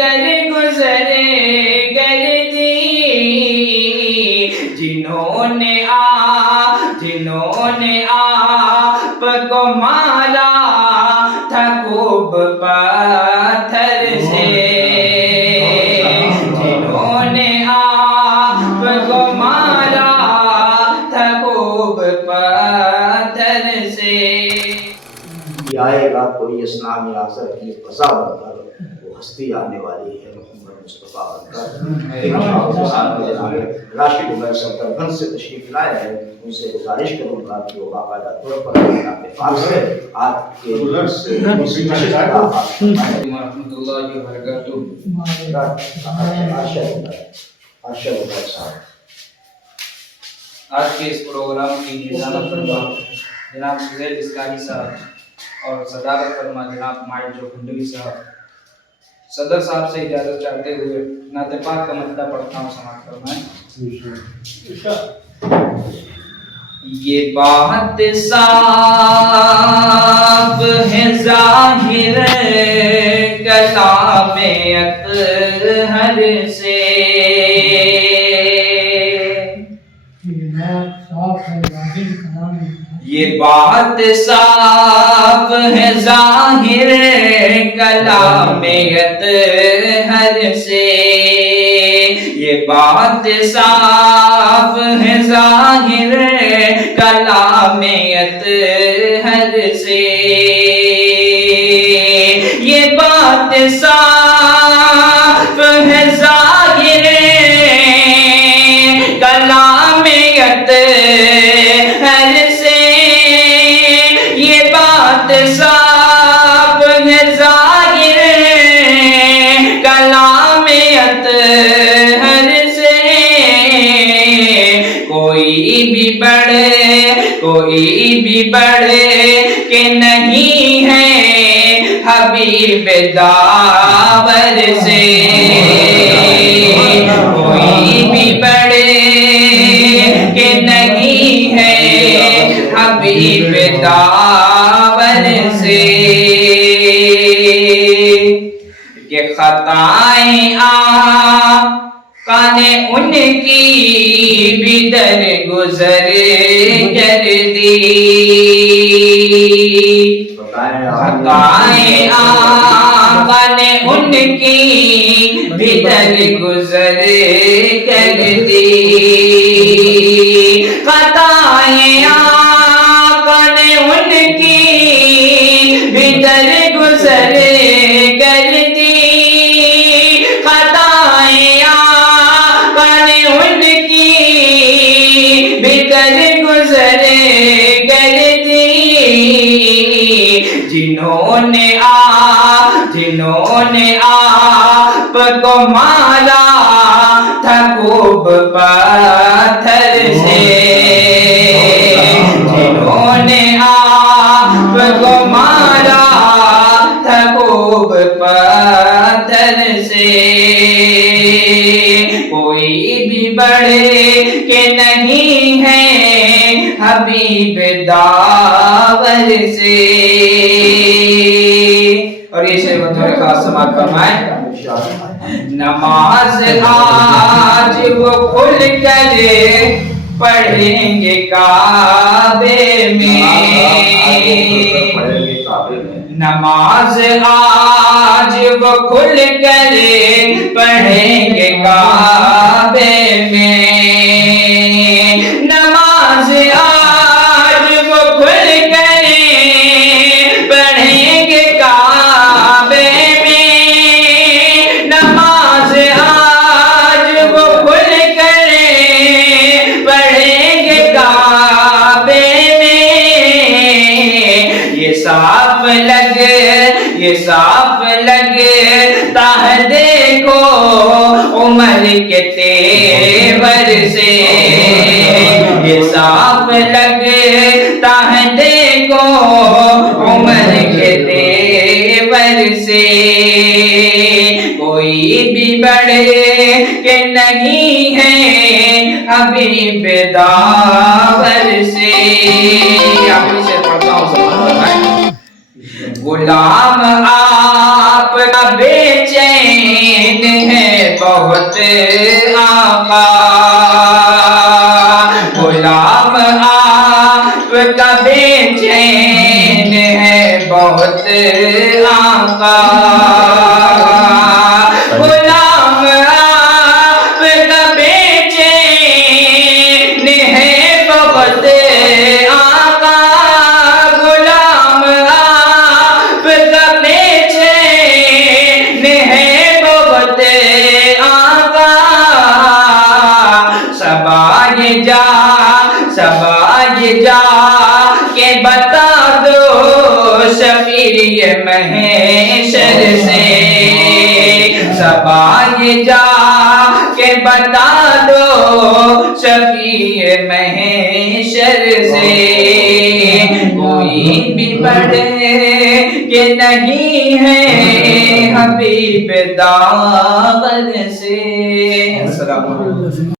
در گزرے گردی جنہوں نے آپ کو مارا تھا خوب پتھر سے جنہوں نے آپ کو مارا تھا خوب پتھر سے یہ آئے گا کوئی اسلامی آثر کی فضا بن کر وہ ہستی آنے والی ہے محمد مصطفیٰ بن کر راشد عمر صدربند سے تشریف لائے ہیں ان سے گزارش کروں گا کہ وہ باقاعدہ طور پر اپنے پاس سے آپ کے ورحمۃ اللہ وبرکاتہ آج کے اس پروگرام کی نظامت فرما جناب سہیل اسکانی صاحب اور صدارت فرما جناب مائل جوخندوی صاحب صدر صاحب سے اجازت چاہتے ہوئے نعت پاک کا مطلب پڑھتا ہوں سماعت فرمائیں یہ بات صاف ہے ظاہر کلام اطہر سے یہ بات صاف ہے ظاہر کلام اطہر سے یہ بات صاف ہے ظاہر کلام اطہر سے یہ بات صاف ہے ظاہر کلام اطہر سے یہ بات صاف ہے ظاہر کلام اطہر سے کوئی بھی بڑھے کہ نہیں ہے حبیب داور سے کوئی بھی بڑھے کہ نہیں ہے حبیب داور سے کہ خطائیں آقا نے ان کی بھی در گزر کر دی خطائیں آقا نے ان کی بھی در گزر کر دی خطائیں آقا نے ان کی بھی در گزر کر دی خطائیں آقا نے ان کی بھی در گزر کر دی جنہوں نے آپ کو مارا تھا خوب پتھر سے جنہوں نے آپ کو مارا تھا خوب پتھر سے کوئی بھی بڑھے کہ نہیں ہے حبیب داور سے اور یہ شعر بطور خاص سماعت فرمائیں نماز آج وہ کھل کر پڑھیں گے کعبے میں نماز آج وہ کھل کر پڑھیں گے کعبے میں نماز آج وہ کھل کر پڑھیں گے کعبے میں نماز آج وہ کھل کر پڑھیں گے کعبے میں یہ صاف لگتا ہے دیکھو عمر کے تیور سے یہ صاف لگتا ہے دیکھو عمر کے تیور سے کوئی بھی بڑھے کہ نہیں ہے حبیب داور سے غلام آپ کا بے چین چین ہے بہت آقا، غلام آپ کا بے چین ہے بہت آقا، غلام آپ کا بے چین ہے بہت آقا، غلام آپ کا بے چین ہے بہت آقا، سبائے جا کہ بتا دو شفیع محشر سے، سبائے جا کہ بتا دو شفیع محشر سے، کوئی بھی بڑے کہ نہیں ہے حبیب داور سے۔ السلام علیکم۔